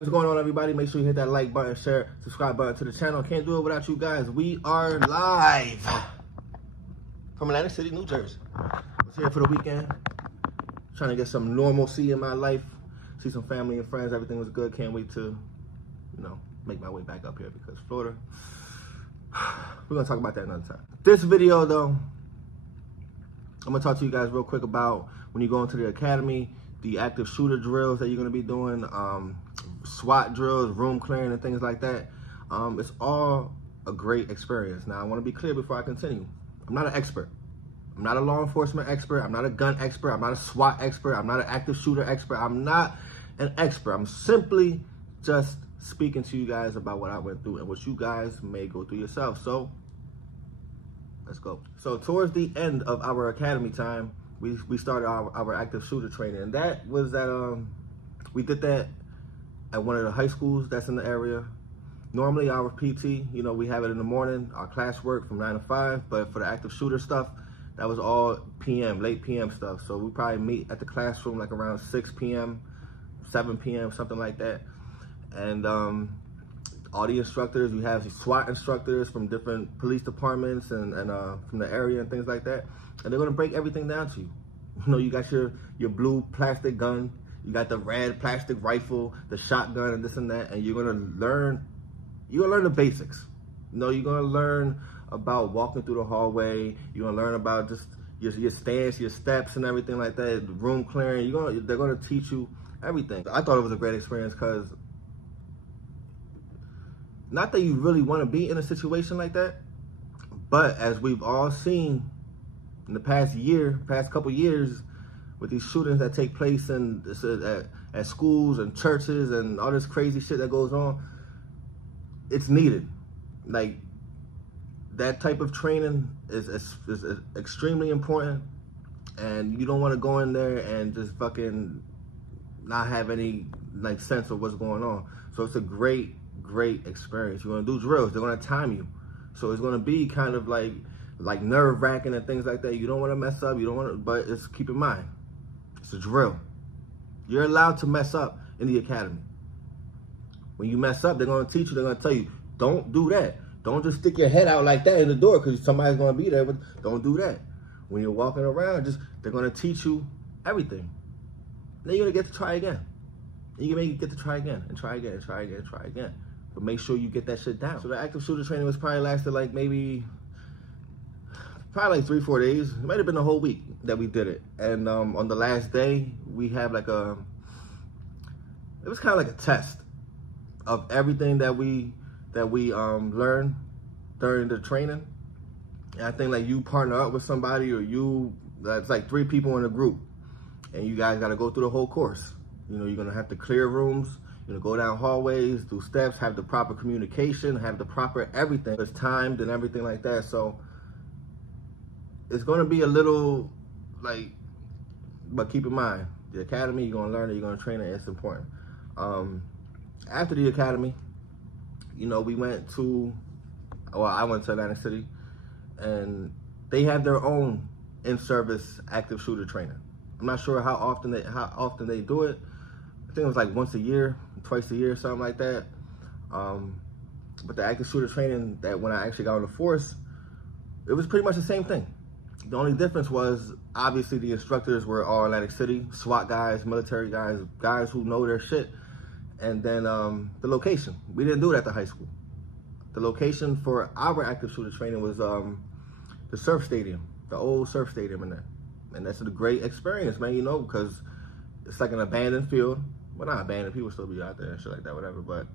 What's going on, everybody? Make sure you hit that like button, share, subscribe button to the channel. Can't do it without you guys. We are live from Atlantic City, New Jersey. I was here for the weekend, trying to get some normalcy in my life, see some family and friends. Everything was good. Can't wait to, make my way back up here because Florida. We're gonna talk about that another time. This video, though, I'm gonna talk to you guys real quick about when you go into the academy, the active shooter drills that you're gonna be doing, SWAT drills, room clearing, and things like that. It's all a great experience. Now, I want to be clear before I continue. I'm not an expert. I'm not a law enforcement expert. I'm not a gun expert. I'm not a SWAT expert. I'm not an active shooter expert. I'm not an expert. I'm simply just speaking to you guys about what I went through and what you guys may go through yourself. So, let's go. So, towards the end of our academy time, we started our active shooter training. And that was that, we did that at one of the high schools that's in the area. Normally our PT, we have it in the morning, our class work from 9 to 5, but for the active shooter stuff, that was all PM, late PM stuff. So we probably meet at the classroom like around 6 p.m., 7 p.m., something like that. And all the instructors, we have SWAT instructors from different police departments and from the area and things like that. And they're gonna break everything down to you. You got your blue plastic gun, you got the red plastic rifle, the shotgun, and this and that, and you're gonna learn the basics. You're gonna learn about walking through the hallway. You're gonna learn about just your stance, your steps, and everything like that. Room clearing. They're gonna teach you everything. I thought it was a great experience because, not that you really want to be in a situation like that, but as we've all seen in the past couple years, with these shootings that take place at schools and churches and all this crazy shit that goes on, it's needed. Like, that type of training is extremely important, and you don't want to go in there and just fucking not have any sense of what's going on. So it's a great experience. You're gonna do drills. They're gonna time you, so it's gonna be kind of like nerve-wracking and things like that. You don't want to mess up. You don't want to, but keep in mind, it's a drill. You're allowed to mess up in the academy. When you mess up, they're going to teach you, they're going to tell you, don't do that. Don't just stick your head out like that in the door because somebody's going to be there, but don't do that. When you're walking around, they're going to teach you everything. Then you're going to get to try again. And you may get to try again and try again and try again and try again. But make sure you get that shit down. So the active shooter training was probably lasted probably 3-4 days. It might have been the whole week that we did it. And on the last day, we have it was kind of like a test of everything that we learned during the training. And I think you partner up with somebody, or that's like 3 people in a group, and you guys got to go through the whole course. You're gonna have to clear rooms, go down hallways, do steps, have the proper communication, have the proper everything. It's timed and everything like that. So it's going to be a little but keep in mind, the academy, you're going to learn it, you're going to train it, it's important. After the academy, I went to Atlantic City, and they have their own in-service active shooter training. I'm not sure how often they do it. I think it was once a year, twice a year, something like that. But the active shooter training, that when I actually got on the force, it was pretty much the same thing. The only difference was, obviously, the instructors were all Atlantic City, SWAT guys, military guys who know their shit. And then the location. We didn't do it at the high school. The location for our active shooter training was the surf stadium, the old surf stadium in there. And that's a great experience, man, because it's like an abandoned field. Well, not abandoned, people still be out there and shit like that, whatever, but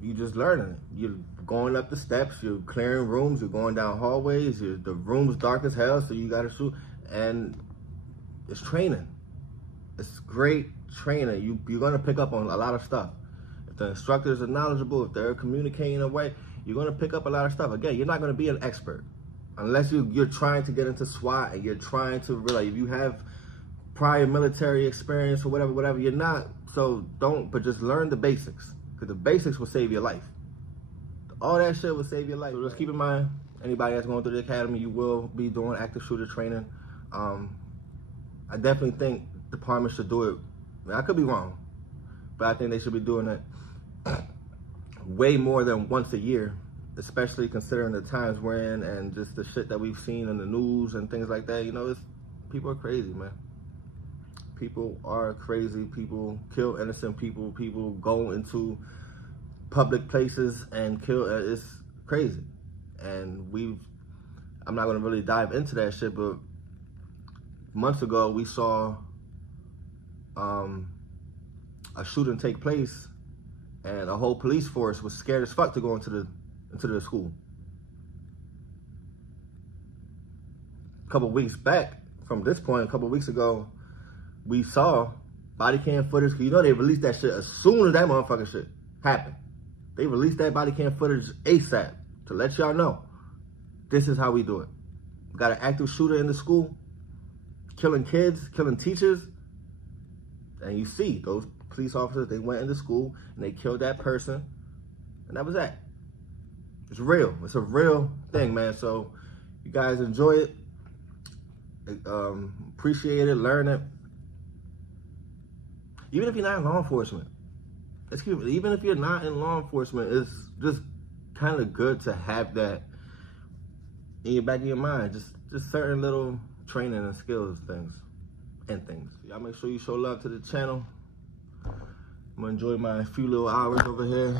you just learning it. You're going up the steps, you're clearing rooms, you're going down hallways, the room's dark as hell, so you gotta shoot, and it's training. It's great training. You're gonna pick up on a lot of stuff. If the instructors are knowledgeable, if they're communicating a way, you're gonna pick up a lot of stuff. Again, you're not gonna be an expert unless you're trying to get into SWAT and you're trying to realize if you have prior military experience or whatever, you're not, so don't, but just learn the basics. Because the basics will save your life. All that shit will save your life. So just keep in mind, anybody that's going through the academy, you will be doing active shooter training. I definitely think departments should do it. I could be wrong, but I think they should be doing it way more than once a year, especially considering the times we're in and just the shit that we've seen in the news and things like that. You know, people are crazy, man. People are crazy. People kill innocent people. People go into public places and kill. It's crazy. And I'm not going to really dive into that shit, but months ago we saw a shooting take place, and a whole police force was scared as fuck to go into the school. A couple weeks back from this point, a couple weeks ago, we saw body cam footage. You know they released that shit as soon as that motherfucking shit happened. They released that body cam footage ASAP to let y'all know this is how we do it. We got an active shooter in the school, killing kids, killing teachers, and you see those police officers, they went into school and they killed that person, and that was that. It's real. It's a real thing, man. So you guys enjoy it, appreciate it, learn it. Even if you're not in law enforcement, even if you're not in law enforcement, it's just kind of good to have that in your back of your mind. Just certain little training and skills things. Y'all make sure you show love to the channel. I'm gonna enjoy my few little hours over here.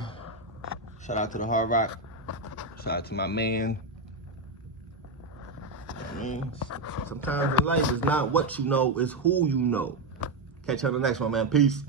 Shout out to the Hard Rock. Shout out to my man. I mean, sometimes in life it's not what you know, it's who you know. Catch you on the next one, man. Peace.